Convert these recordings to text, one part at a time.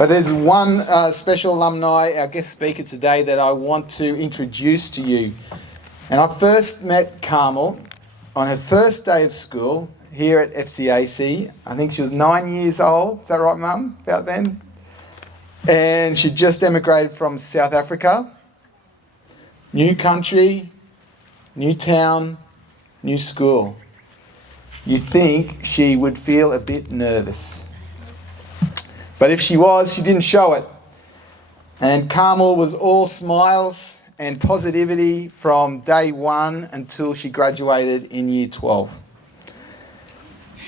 But there's one special alumni, our guest speaker today, that I want to introduce to you. And I first met Carmel on her first day of school here at FCAC. I think she was 9 years old. Is that right, Mum? About then? And she just emigrated from South Africa. New country, new town, new school. You think she would feel a bit nervous. But if she was, she didn't show it. And Carmel was all smiles and positivity from day one until she graduated in year 12.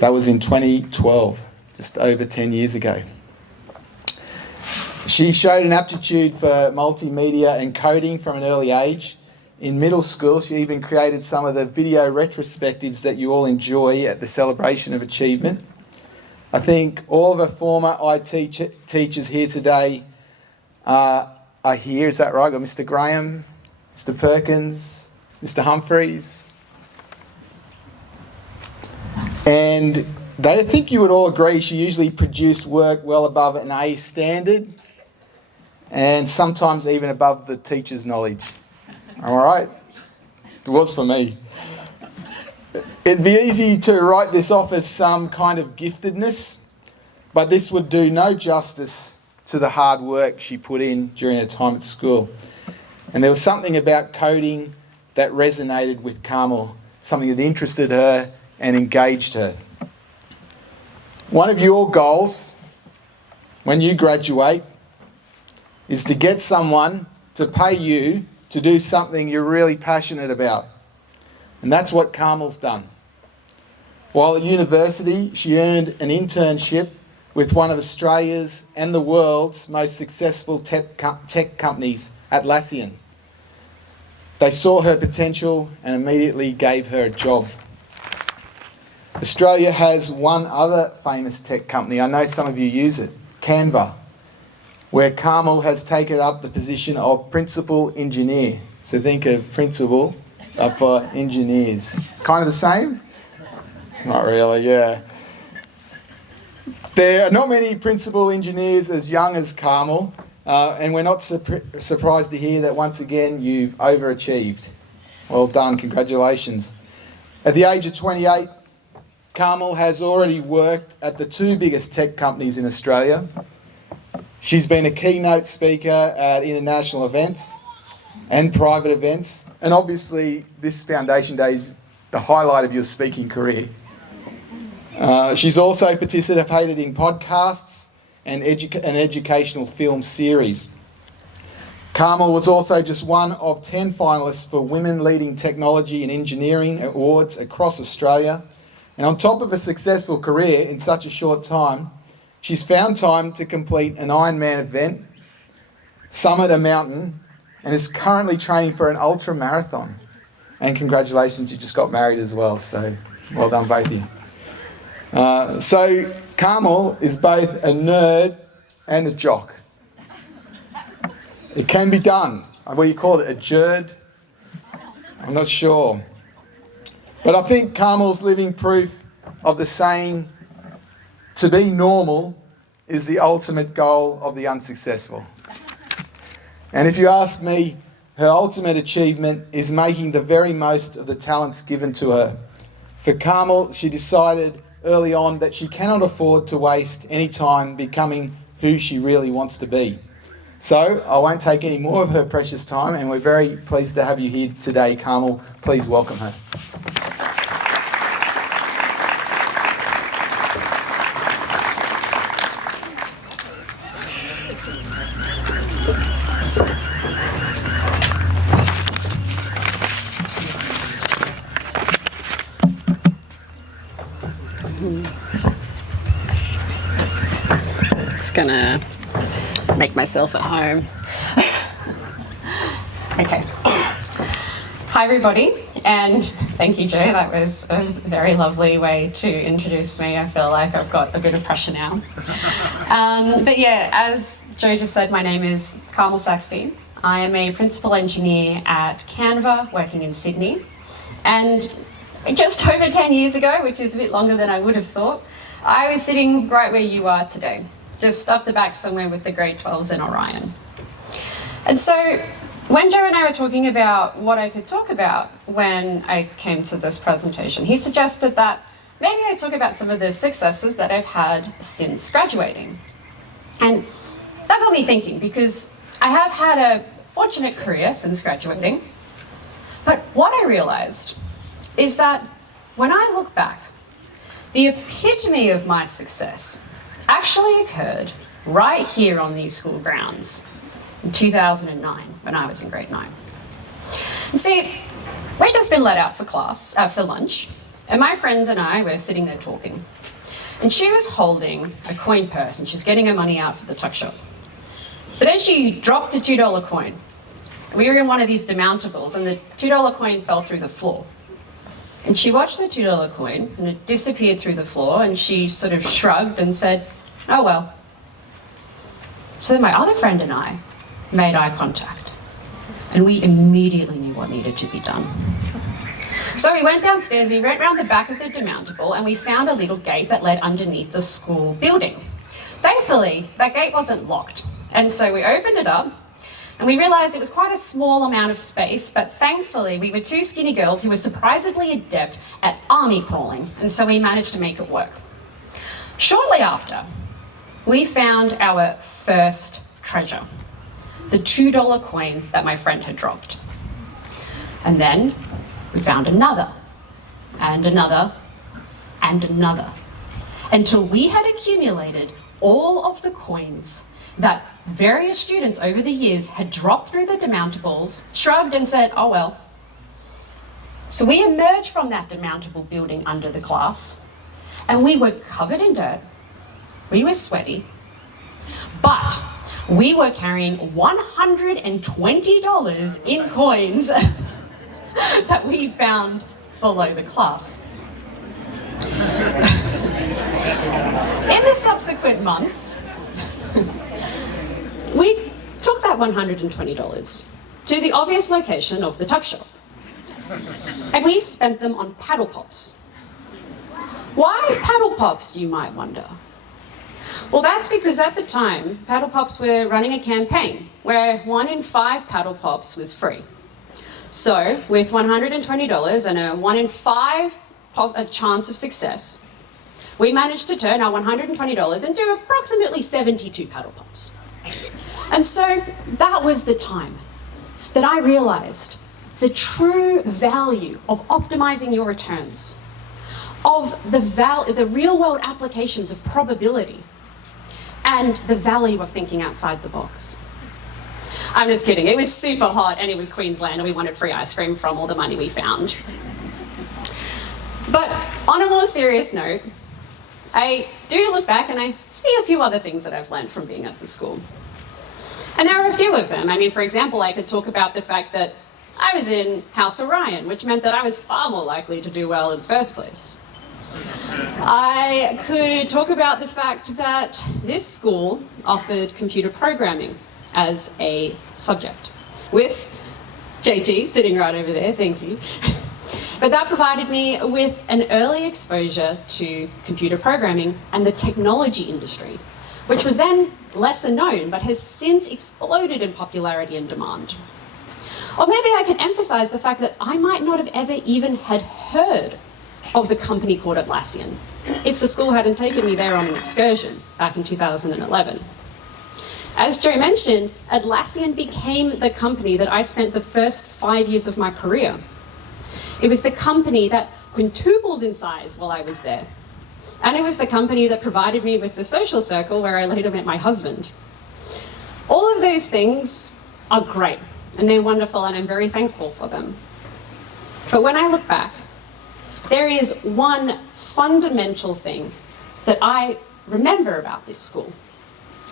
That was in 2012, just over 10 years ago. She showed an aptitude for multimedia and coding from an early age. In middle school, she even created some of the video retrospectives that you all enjoy at the celebration of achievement. I think all of our former IT teachers here today are here. Is that right? Got Mr. Graham, Mr. Perkins, Mr. Humphreys. And I think you would all agree she usually produced work well above an A standard and sometimes even above the teacher's knowledge. All right? It was for me. It'd be easy to write this off as some kind of giftedness, but this would do no justice to the hard work she put in during her time at school. And there was something about coding that resonated with Carmel, something that interested her and engaged her. One of your goals when you graduate is to get someone to pay you to do something you're really passionate about. And that's what Carmel's done. While at university, she earned an internship with one of Australia's and the world's most successful tech companies, Atlassian. They saw her potential and immediately gave her a job. Australia has one other famous tech company, I know some of you use it, Canva, where Carmel has taken up the position of principal engineer. So think of principal for engineers. It's kind of the same? Not really, yeah. There are not many principal engineers as young as Carmel, and we're not surprised to hear that once again you've overachieved. Well done, congratulations. At the age of 28, Carmel has already worked at the two biggest tech companies in Australia. She's been a keynote speaker at international events and private events, and obviously this Foundation Day is the highlight of your speaking career. She's also participated in podcasts and an educational film series. Carmel was also just one of 10 finalists for Women Leading Technology and Engineering Awards across Australia. And on top of a successful career in such a short time, she's found time to complete an Ironman event, summit a mountain, and is currently training for an ultra marathon. And congratulations, you just got married as well, so well done both of you. So Carmel is both a nerd and a jock. It can be done. What do you call it, a jerd? I'm not sure. But I think Carmel's living proof of the saying, to be normal is the ultimate goal of the unsuccessful. And if you ask me, her ultimate achievement is making the very most of the talents given to her. For Carmel, she decided early on that she cannot afford to waste any time becoming who she really wants to be. So I won't take any more of her precious time, and we're very pleased to have you here today, Carmel. Please welcome her. Just gonna make myself at home. Okay. Hi everybody, and thank you, Joe. That was a very lovely way to introduce me. I feel like I've got a bit of pressure now. But yeah, as Joe just said, my name is Carmel Saxby. I am a principal engineer at Canva, working in Sydney. And just over 10 years ago, which is a bit longer than I would have thought, I was sitting right where you are today. just up the back somewhere with the grade 12s in Orion. And so when Joe and I were talking about what I could talk about when I came to this presentation, he suggested that maybe I talk about some of the successes that I've had since graduating. And that got me thinking, because I have had a fortunate career since graduating. But what I realized is that when I look back, the epitome of my success actually occurred right here on these school grounds in 2009, when I was in grade 9. And see, we'd just been let out for lunch, and my friends and I were sitting there talking. And she was holding a coin purse, and she was getting her money out for the tuck shop. But then she dropped a $2 coin. We were in one of these demountables, and the $2 coin fell through the floor. And she watched the $2 coin, and it disappeared through the floor, and she sort of shrugged and said, "Oh well." So then my other friend and I made eye contact, and we immediately knew what needed to be done. So we went downstairs, we went round the back of the demountable, and we found a little gate that led underneath the school building. Thankfully, that gate wasn't locked, and so we opened it up, and we realised it was quite a small amount of space, but thankfully we were two skinny girls who were surprisingly adept at army crawling, and so we managed to make it work. Shortly after, we found our first treasure, the $2 coin that my friend had dropped. And then we found another, and another, and another, until we had accumulated all of the coins that various students over the years had dropped through the demountables, shrugged and said, "Oh well." So we emerged from that demountable building under the class, and we were covered in dirt, we were sweaty, but we were carrying $120 in coins that we found below the class. In the subsequent months, we took that $120 to the obvious location of the tuck shop, and we spent them on paddle pops. Why paddle pops, you might wonder? Well, that's because at the time, paddle pops were running a campaign where 1 in 5 paddle pops was free. So, with $120 and a 1 in 5 chance of success, we managed to turn our $120 into approximately 72 paddle pops. And so that was the time that I realized the true value of optimizing your returns, of the real world applications of probability, and the value of thinking outside the box. I'm just kidding. It was super hot, and it was Queensland, and we wanted free ice cream from all the money we found. But on a more serious note, I do look back and I see a few other things that I've learned from being at the school. And there are a few of them. I mean, for example, I could talk about the fact that I was in House Orion, which meant that I was far more likely to do well in the first place. I could talk about the fact that this school offered computer programming as a subject, with JT sitting right over there, thank you. But that provided me with an early exposure to computer programming and the technology industry, which was then lesser known but has since exploded in popularity and demand. Or maybe I could emphasize the fact that I might not have ever even had heard of the company called Atlassian if the school hadn't taken me there on an excursion back in 2011. As Joe mentioned, Atlassian became the company that I spent the first 5 years of my career. It was the company that quintupled in size while I was there. And it was the company that provided me with the social circle where I later met my husband. All of those things are great, and they're wonderful, and I'm very thankful for them. But when I look back, there is one fundamental thing that I remember about this school.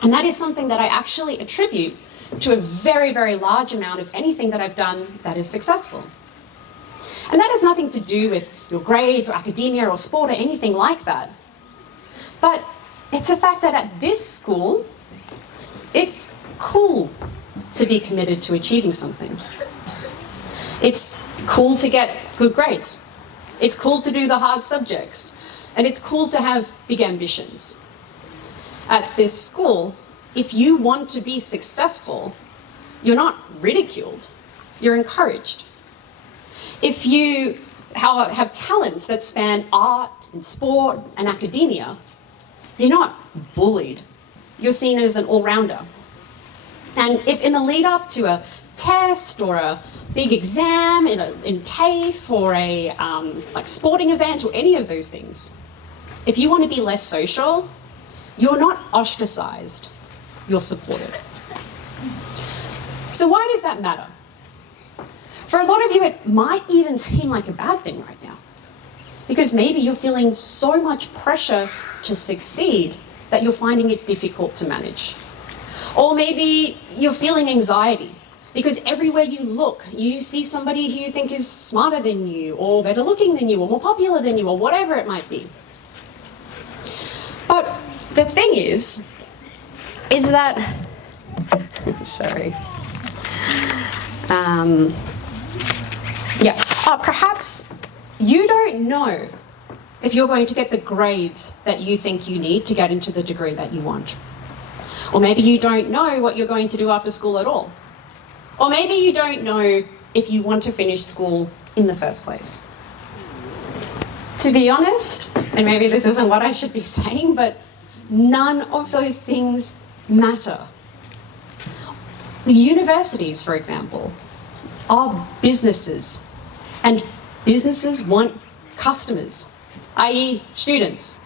And that is something that I actually attribute to a very, very large amount of anything that I've done that is successful. And that has nothing to do with your grades or academia or sport or anything like that. But it's the fact that at this school, it's cool to be committed to achieving something. It's cool to get good grades. It's cool to do the hard subjects. And it's cool to have big ambitions. at this school, if you want to be successful, you're not ridiculed, you're encouraged. If you have talents that span art and sport and academia, you're not bullied, you're seen as an all-rounder. And if in the lead up to a test or a big exam in TAFE or a like sporting event or any of those things, if you want to be less social, you're not ostracized, you're supported. So why does that matter? For a lot of you, it might even seem like a bad thing right now, because maybe you're feeling so much pressure to succeed that you're finding it difficult to manage. Or maybe you're feeling anxiety because everywhere you look, you see somebody who you think is smarter than you, or better looking than you, or more popular than you, or whatever it might be. But the thing is that, sorry. Perhaps you don't know if you're going to get the grades that you think you need to get into the degree that you want. Or maybe you don't know what you're going to do after school at all. Or maybe you don't know if you want to finish school in the first place. To be honest, and maybe this isn't what I should be saying, but none of those things matter. Universities, for example, are businesses, and businesses want customers, i.e. students.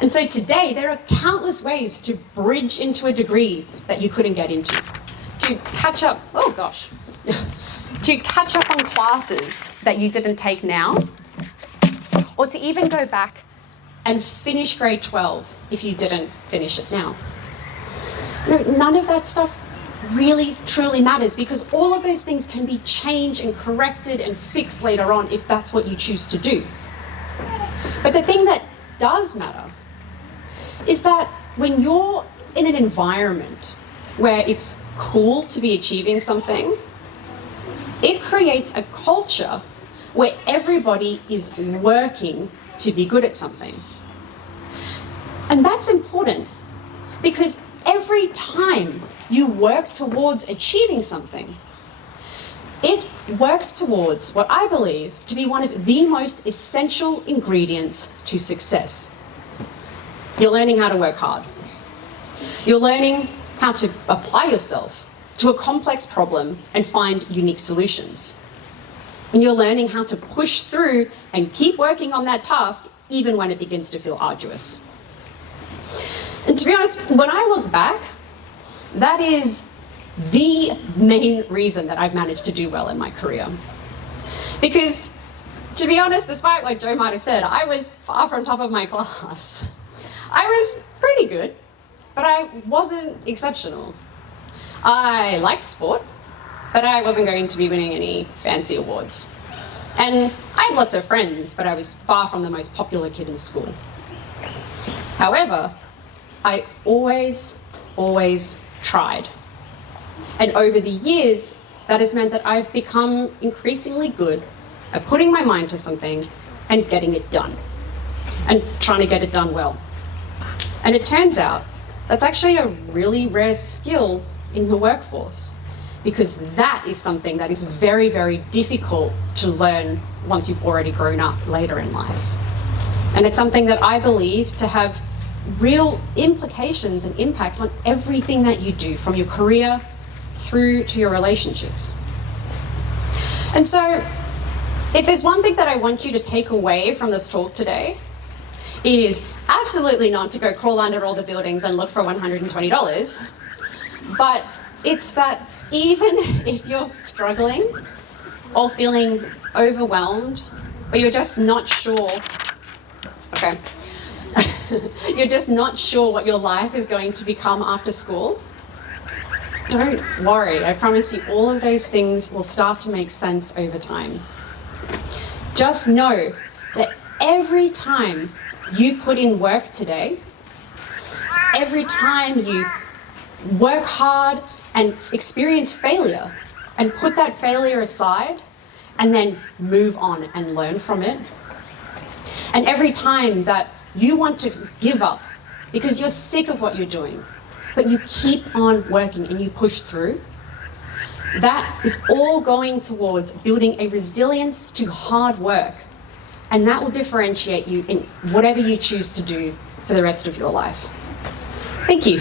And so today there are countless ways to bridge into a degree that you couldn't get into, to catch up, to catch up on classes that you didn't take now, or to even go back and finish grade 12 if you didn't finish it now. No, none of that stuff really truly matters, because all of those things can be changed and corrected and fixed later on if that's what you choose to do. But the thing that does matter is that when you're in an environment where it's cool to be achieving something, it creates a culture where everybody is working to be good at something. And that's important, because every time you work towards achieving something, it works towards what I believe to be one of the most essential ingredients to success. You're learning how to work hard. You're learning how to apply yourself to a complex problem and find unique solutions. And you're learning how to push through and keep working on that task even when it begins to feel arduous. And to be honest, when I look back, that is the main reason that I've managed to do well in my career. Because, to be honest, despite what Joe might have said, I was far from top of my class. I was pretty good, but I wasn't exceptional. I liked sport, but I wasn't going to be winning any fancy awards. And I had lots of friends, but I was far from the most popular kid in school. However, I always tried. And over the years, that has meant that I've become increasingly good at putting my mind to something and getting it done, and trying to get it done well. And it turns out that's actually a really rare skill in the workforce, because that is something that is very, very difficult to learn once you've already grown up later in life. And it's something that I believe to have real implications and impacts on everything that you do, from your career through to your relationships. And so, if there's one thing that I want you to take away from this talk today, it is absolutely not to go crawl under all the buildings and look for $120, but it's that even if you're struggling or feeling overwhelmed, or you're just not sure, you're just not sure what your life is going to become after school, don't worry. I promise you all of those things will start to make sense over time. Just know that every time you put in work today, every time you work hard and experience failure and put that failure aside and then move on and learn from it, and every time that you want to give up because you're sick of what you're doing, but you keep on working and you push through, that is all going towards building a resilience to hard work. And that will differentiate you in whatever you choose to do for the rest of your life. Thank you.